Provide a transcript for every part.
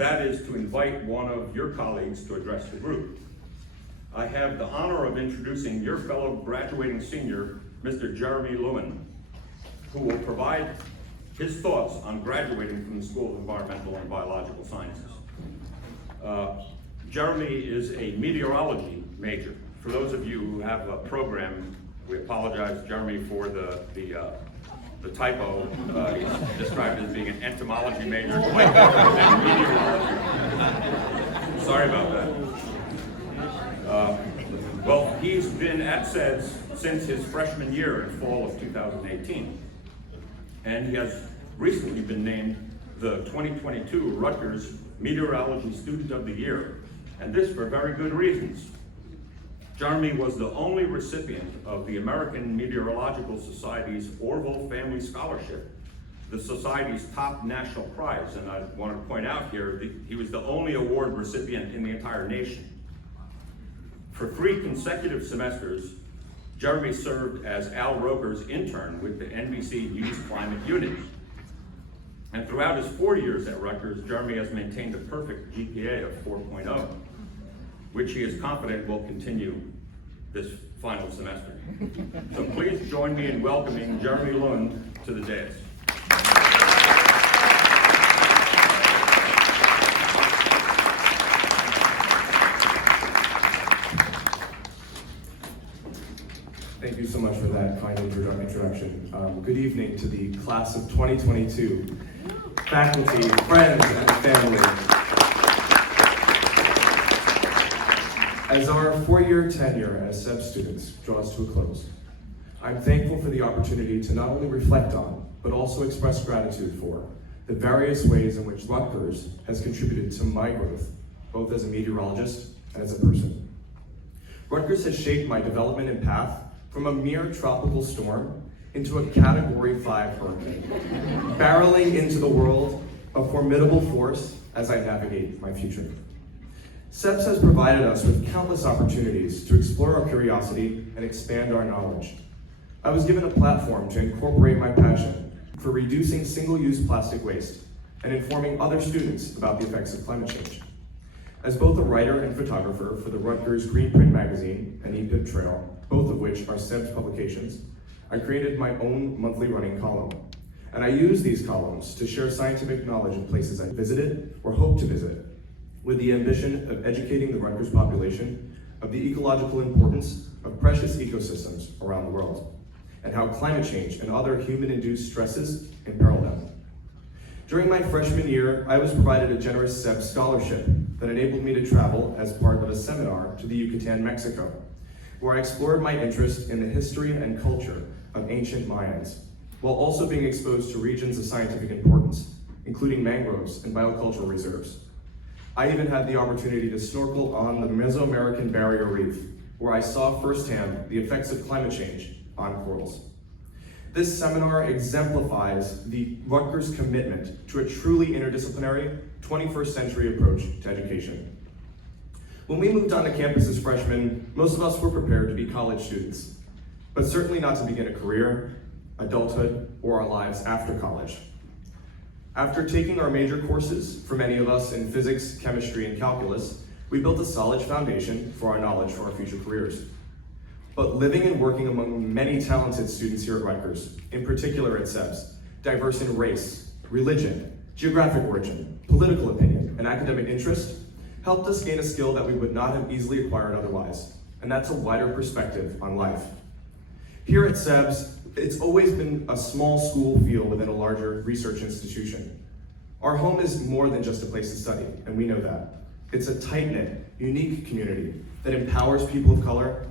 that is to invite one of your colleagues to address the group. I have the honor of introducing your fellow graduating senior, Mr. Jeremy Lewan, who will provide his thoughts on graduating from the School of Environmental and Biological Sciences. Jeremy is a meteorology major. For those of you who have a program, we apologize, Jeremy, for the typo. He's described as being an entomology major, quite different than meteorology. Sorry about that. Well, he's been at SEBS since his freshman year in fall of 2018. And he has recently been named the 2022 Rutgers Meteorology Student of the Year, and this for very good reasons. Jeremy was the only recipient of the American Meteorological Society's Orville Family Scholarship, the Society's top national prize, and I want to point out here that he was the only award recipient in the entire nation. For 3 consecutive semesters, Jeremy served as Al Roker's intern with the NBC News Climate Unit. And throughout his 4 years at Rutgers, Jeremy has maintained a perfect GPA of 4.0, which he is confident will continue this final semester. So please join me in welcoming Jeremy Lewan to the dais. Thank you so much for that kind introduction. Good evening to the class of 2022, faculty, friends, and family. As our 4-year tenure as SEBS students draws to a close, I'm thankful for the opportunity to not only reflect on, but also express gratitude for the various ways in which Rutgers has contributed to my growth, both as a meteorologist and as a person. Rutgers has shaped my development and path from a mere tropical storm into a Category 5 hurricane, barreling into the world a formidable force as I navigate my future. SEBS has provided us with countless opportunities to explore our curiosity and expand our knowledge. I was given a platform to incorporate my passion for reducing single-use plastic waste and informing other students about the effects of climate change. As both a writer and photographer for the Rutgers Green Print magazine and EPIB Trail, both of which are SEBS publications, I created my own monthly running column. And I use these columns to share scientific knowledge in places I visited or hope to visit, with the ambition of educating the Rutgers population of the ecological importance of precious ecosystems around the world, and how climate change and other human-induced stresses imperil them. During my freshman year, I was provided a generous SEBS scholarship that enabled me to travel as part of a seminar to the Yucatan, Mexico, where I explored my interest in the history and culture of ancient Mayans, while also being exposed to regions of scientific importance, including mangroves and biocultural reserves. I even had the opportunity to snorkel on the Mesoamerican Barrier Reef, where I saw firsthand the effects of climate change on corals. This seminar exemplifies the Rutgers commitment to a truly interdisciplinary 21st century approach to education. When we moved onto campus as freshmen, most of us were prepared to be college students, but certainly not to begin a career, adulthood, or our lives after college. After taking our major courses, for many of us in physics, chemistry, and calculus, we built a solid foundation for our knowledge for our future careers. But living and working among many talented students here at Rutgers, in particular at SEBS, diverse in race, religion, geographic origin, political opinion, and academic interest, helped us gain a skill that we would not have easily acquired otherwise, and that's a wider perspective on life. Here at SEBS, it's always been a small school feel within a larger research institution. Our home is more than just a place to study, and we know that. It's a tight-knit, unique community that empowers people of color,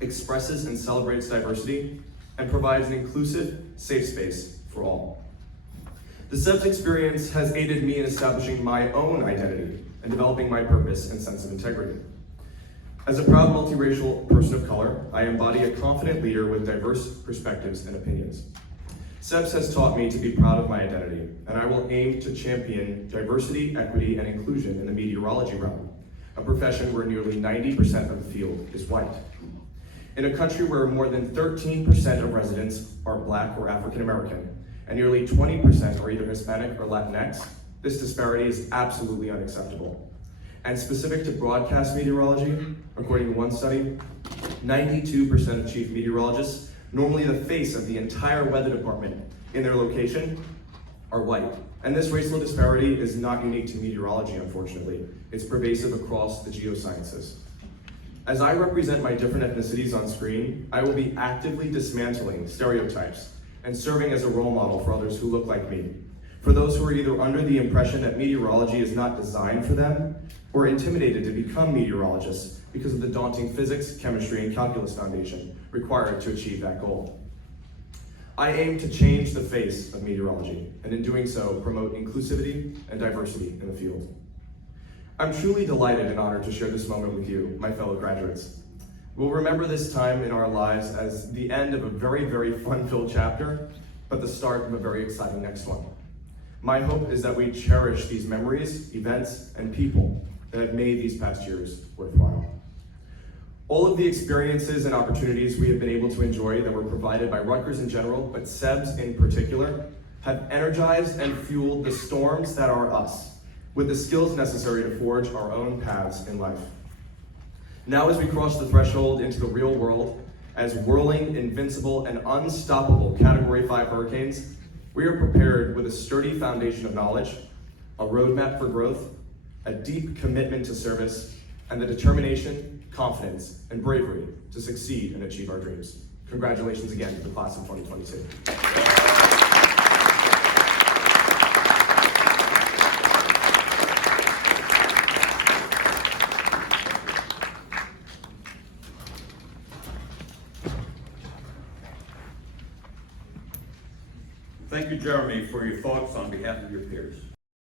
expresses and celebrates diversity, and provides an inclusive, safe space for all. The SEBS experience has aided me in establishing my own identity and developing my purpose and sense of integrity. As a proud multiracial person of color, I embody a confident leader with diverse perspectives and opinions. SEBS has taught me to be proud of my identity, and I will aim to champion diversity, equity, and inclusion in the meteorology realm, a profession where nearly 90% of the field is white. In a country where more than 13% of residents are Black or African American, and nearly 20% are either Hispanic or Latinx, This disparity is absolutely unacceptable. And specific to broadcast meteorology, according to one study, 92% of chief meteorologists, normally the face of the entire weather department in their location, are white. And this racial disparity is not unique to meteorology, unfortunately. It's pervasive across the geosciences. As I represent my different ethnicities on screen, I will be actively dismantling stereotypes and serving as a role model for others who look like me. For those who are either under the impression that meteorology is not designed for them, or intimidated to become meteorologists because of the daunting physics, chemistry, and calculus foundation required to achieve that goal. I aim to change the face of meteorology, and in doing so, promote inclusivity and diversity in the field. I'm truly delighted and honored to share this moment with you, my fellow graduates. We'll remember this time in our lives as the end of a very, very fun-filled chapter, but the start of a very exciting next one. My hope is that we cherish these memories, events, and people that have made these past years worthwhile. All of the experiences and opportunities we have been able to enjoy that were provided by Rutgers in general, but SEBS in particular, have energized and fueled the storms that are us, with the skills necessary to forge our own paths in life. Now as we cross the threshold into the real world, as whirling, invincible, and unstoppable Category 5 hurricanes, we are prepared with a sturdy foundation of knowledge, a roadmap for growth, a deep commitment to service, and the determination, confidence, and bravery to succeed and achieve our dreams. Congratulations again to the class of 2022. Thank you, Jeremy, for your thoughts on behalf of your peers.